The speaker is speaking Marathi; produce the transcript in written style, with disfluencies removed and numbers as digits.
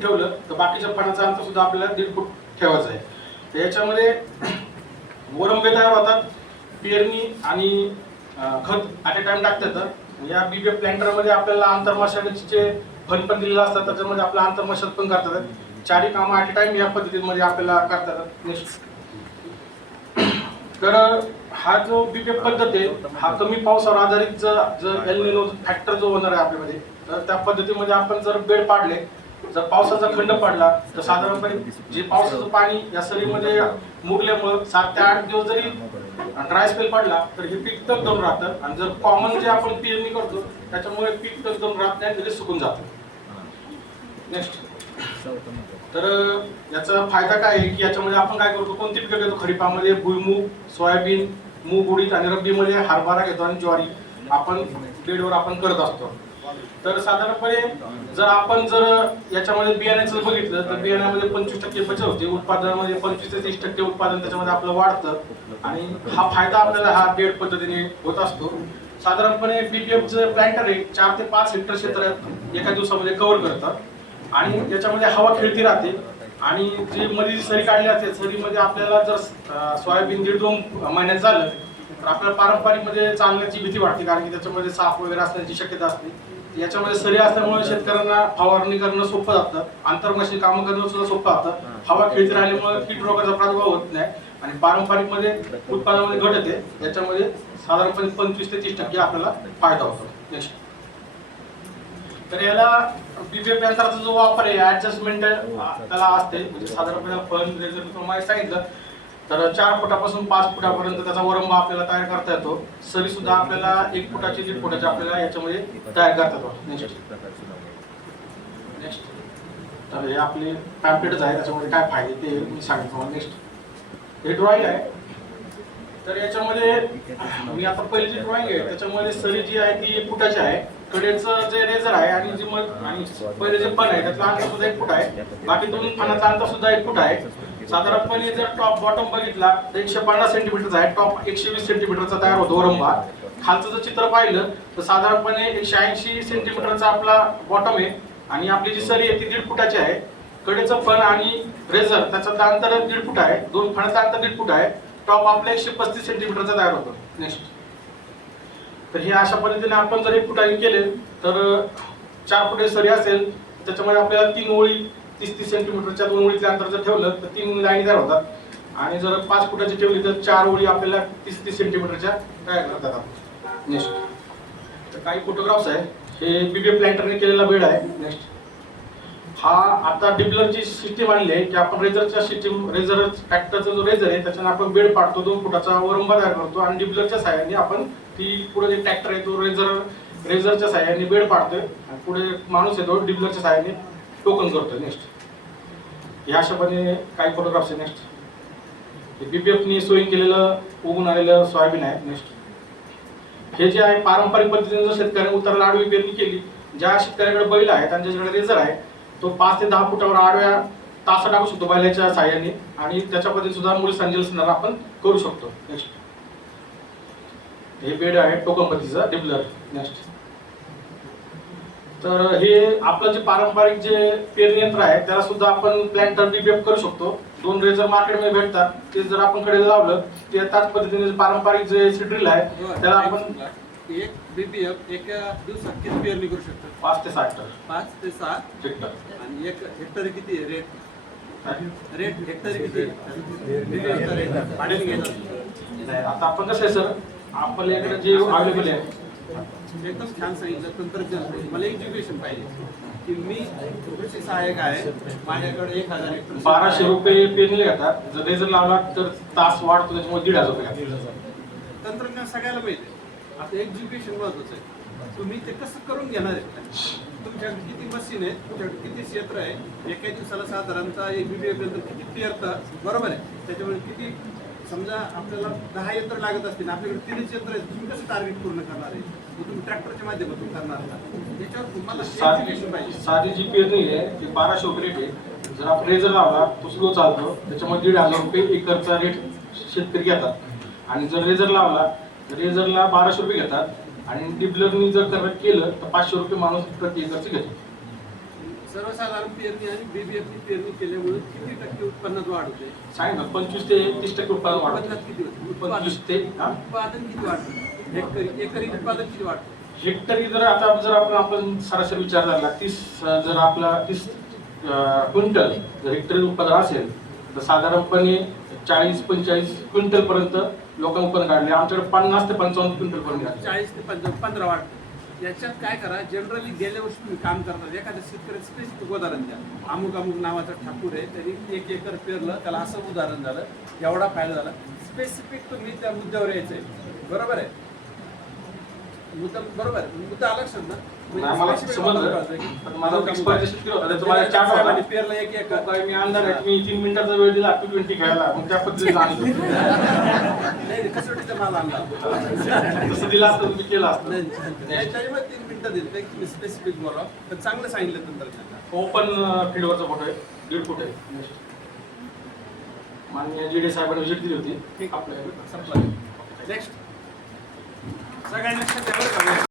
फूट ठेवलं तर बाकीच्या फणाचं अंतर सुद्धा आपल्याला 1.5 फूट ठेवायचं आहे. तर याच्यामध्ये वरंबे तयार होतात, पेरणी आणि खत ॲट अ टाइम टाकता येतं. या बीबीएफ प्लॅन्टरमध्ये आपल्याला आंतरमशागतीचे फन पण दिलेलं असतात, त्याच्यामध्ये आपलं आंतरमशागत पण करता येतात. 4ही कामं ॲट अ टाइम या पद्धतीमध्ये आपल्याला करता येतात. नेक्स्ट, तर हा जो बीबीएफ पद्धत आहे हा कमी पावसावर आधारित जर एल निनो फॅक्टर जो होणार आहे आपल्यामध्ये, तर त्या पद्धतीमध्ये आपण जर बेड पाडले, जर पावसाचा खंड पडला तर साधारणपणे जे पावसाचं पाणी या सरीमध्ये मुरल्यामुळे 7 ते 8 दिवस जरी ड्राय स्पेल पडला तर हे पीक तग धरून राहतं. आणि जर कॉमन जे आपण पेरणी करतो त्याच्यामुळे पीक तग धरून राहत नाही, लगेच सुकून जातं. नेक्स्ट, तर याचा फायदा काय आहे की याच्यामध्ये आपण काय करतो, कोणती पिकं घेतो, खरीपामध्ये भुईमूग, सोयाबीन, मूग, उडीद, आणि रब्बीमध्ये हरभरा घेतो आणि ज्वारी आपण बेडवर आपण करत असतो. तर साधारणपणे जर याच्यामध्ये बियाण्याचं बघितलं तर बियाण्यामध्ये 25% बचत होते, उत्पादनामध्ये 25 ते 30% उत्पादन त्याच्यामध्ये आपलं वाढतं. आणि हा फायदा आपल्याला हा बेड पद्धतीने होत असतो. साधारणपणे बीपीएफचं प्लॅन्टर आहे 4 ते 5 हेक्टर क्षेत्र एका दिवसामध्ये कव्हर करतात. आणि त्याच्यामध्ये हवा खेळती राहते. आणि जी मध्ये सरी काढली असते, सरीमध्ये आपल्याला जर सोयाबीन 1.5-2 महिन्यात झालं तर आपल्याला पारंपरिक मध्ये चालण्याची भीती वाटते, कारण की त्याच्यामध्ये साप वगैरे असण्याची शक्यता असते. याच्यामध्ये सरी असल्यामुळे शेतकऱ्यांना फवारणी करणं सोपं जातं, आंतरमशागती कामं करणं सुद्धा सोपं जातं. हवा खेळती राहिल्यामुळे कीड रोगाचा प्रादुर्भाव होत नाही. आणि पारंपरिक मध्ये उत्पादनामध्ये घट येते. याच्यामध्ये साधारणपणे 25 ते 30% आपल्याला फायदा होतो. नेक्स्ट, तर याला बीबीएफ यंत्राचा जो वापर आहे ऍडजस्टमेंट त्याला असते, म्हणजे साधारणपणे फन रेझर तुम्हाला सांगितलं तर 4 फुटापासून 5 फुटापर्यंत त्याचा वरंबा आपल्याला तयार करता येतो. सरी सुद्धा आपल्याला 1 फुटाची 1.5 फुटाची आपल्याला याच्यामध्ये तयार करता येतो. नेक्स्ट, तर हे आपले पॅम्पलेटच आहे, त्याच्यामध्ये काय फायदे ते मी सांगितलं. नेक्स्ट, हे ड्रॉइंग आहे. तर याच्यामध्ये मी आता पहिली जी ड्रॉइंग आहे त्याच्यामध्ये सरी जी आहे ती 1 फुटाची आहे. कडेचं जे रेझर आहे आणि जे आणि पहिले जे फन आहे त्यातलं अंतर सुद्धा 1 फूट आहे. बाकी 2 फणाचं अंतर सुद्धा 1 फूट आहे. साधारणपणे जर टॉप बॉटम बघितला तर 150 सेंटीमीटरचा आहे, टॉप 120 सेंटीमीटरचा तयार होतो वरंबा. खालचं जर चित्र पाहिलं तर साधारणपणे 180 सेंटीमीटरचा आपला बॉटम आहे. आणि आपली जी सरी आहे ती 1.5 फुटाची आहे. कडेचं फन आणि रेझर त्याचं अंतर 1.5 फूट आहे, 2 फणाचं अंतर 1.5 फूट आहे. टॉप आपला 135 सेंटीमीटरचा तयार होतो. नेक्स्ट, तर हे अशा पद्धतीने आपण जर 1 फुटाने केले तर 4 फुटे सरी असेल त्याच्यामध्ये आपल्याला 3 ओळी 30-30 सेंटीमीटरच्या 2 ओळीचे अंतर जर ठेवलं तर 3 लाईन तयार होतात. आणि जर 5 फुटाची ठेवली तर 4 ओळी आपल्याला 30-30 सेंटीमीटरच्या तयार करतात. नेक्स्ट, तर काही फोटोग्राफ्स आहे. हे बीबीएफ प्लॅन्टरने केलेला बेड आहे. नेक्स्ट, हा आता डिबलरची सिस्टीम आणली आहे की आपण रेझरच्या सिस्टीम रेझर ट्रॅक्टरचा जो रेझर आहे त्याच्याने आपण बेड पाडतो, 2 फुटाचा वरंबा तयार करतो आणि डिबलरच्या साहाय्याने आपण ती पुढे जे ट्रॅक्टर आहे तो रेझरच्या साहाय्याने बेड पाडतोय आणि पुढे माणूस येतो डिबलरच्या साहाय्याने टोकन करतोय. नेक्स्ट, या अशापणे काही फोटोग्राफ्स आहे. नेक्स्ट, बीपीएफनी सोयींग केलेलं उगून आलेलं सोयाबीन आहे. नेक्स्ट, हे जे आहे पारंपरिक पद्धतीने जर शेतकऱ्याने उतरला आडवी पेरणी केली, ज्या शेतकऱ्याकडे बैल आहे त्यांच्याकडे रेझर आहे तो 5 ते 10 फुटावर आडव्या तासा टाकू शकतो बैलाच्या साहाय्याने. आणि त्याच्या पद्धतीने सुद्धा मुळी संजल आपण करू शकतो. नेक्स्ट, हे बेड आहे टोकन पद्धतीचा डिबलर. नेक्स्ट, तर हे आपलं जे पारंपरिक जे पेरणी यंत्र आहे त्याला सुद्धा आपण प्लॅन्टर बीबीएफ करू शकतो. 2 रेझर मार्केटमध्ये भेटतात, ते जर आपण कडे लावलं ते त्याच पद्धतीने पारंपरिक जे ड्रिल आहे त्याला आपण एक बीबीएफ एका दिवसात किती पेरणी करू शकतो? 5 ते 6 टन. 5 ते 6 हेक्टर. आणि 1 हेक्टर किती रेट हेक्टर किती? आता आपण कसं आहे सर, आपल्याकडे जे अवेलेबल आहे एकदम छान सांगितलं. तंत्रज्ञान मला एज्युकेशन पाहिजे की मी कृषी सहाय्यक आहे, माझ्याकडे 1000 हेक्टर 1200 रुपये पेरणी घेतात. जर रेझर लावला तर तास वाढतो त्याच्यामुळे 1,500 रुपये घेतात. तंत्रज्ञान सगळ्याला माहिती आहे. आता एज्युकेशन महत्वाचं आहे. तुम्ही ते कसं करून घेणार आहे? तुमच्याकडे किती मशीन आहे, तुमच्याकडे किती क्षेत्र आहे, एका दिवसाला साधारणतः एक बीबीएफ यंत्र किती पेरतं, बरोबर आहे? त्याच्यामुळे किती समजा आपल्याला 10 यंत्र लागत असतील, आपल्याकडे 3 यंत्र आहेत, तुम्ही कसं टार्गेट पूर्ण करणार आहे? तुम्ही ट्रॅक्टरच्या माध्यमातून करणार का? त्याच्यावर तुम्हाला एज्युकेशन पाहिजे. साधी जी पेरणी आहे ती 1200 रुपये रेट आहे. जर आपण रेझर लावला तो स्लो चालतो, त्याच्यामुळे 1,500 रुपये एकरचा रेट शेतकरी घेतात. आणि जर रेझर लावला तर रेझरला 1200 रुपये घेतात. आणि डिबलरनी जर केलं तर 500 रुपये माणूस प्रति एकरचे घेतो. सर्वसाधारण पेरणी आणि बीबीएफनी पेरणी केल्यामुळे किती टक्के उत्पन्नात वाढ होते? सांगितलं 25 ते 30% उत्पादन वाढतं. उत्पन्नात किती होते? 25 ते उत्पादन किती वाढतं? एकरी उत्पादन किती वाढतं? हेक्टरी जर आपण सरासरी विचार झाला 30 जर आपला 30 क्विंटल जर हेक्टरी उत्पादन असेल तर साधारणपणे 40-45 क्विंटल पर्यंत लोकांनी उत्पन्न काढले. आमच्याकडे 50 ते 55 क्विंटल पर्यंत काढले. 40 ते 15 वाढतं. याच्यात काय करा, जनरली गेल्या वर्षी तुम्ही काम करणार एखाद्या शेतकऱ्याचं स्पेसिफिक उदाहरण द्या. अमुक नावाचा ठाकूर आहे, त्यांनी 1 एकर पेरलं, त्याला असं उदाहरण झालं, एवढा फायदा झाला. स्पेसिफिक तुम्ही त्या मुद्द्यावर यायचंय. बरोबर आहे? मुद्दा लक्षात ना? मला समजलं पण माझा एक्सपायरी शेतकरी होता त्याचा माझा चार्ट होता. पेरलं 1 एकर. काय मी अंदाज आहे मी 3 मिनिटाचा वेळ दिला T20 खेळायला मग त्या पद्धतीने आणलं. नाही कसोटीचा माल आणला. तसं दिलं असतं मी केलं असतं. त्याच्यामुळे 3 मिनिटं दिली ते स्पेसिफिक बोला, पण चांगलं सांगितलं तंत्रज्ञान. ओपन फील्डवरचा फोटो आहे 1.5 फूट आहे. माननीय GD साहेबांनी व्हिजिट दिली होती. ठीक आपल्या संपला. नेक्स्ट सगळ्यांनी लक्षात ठेवा.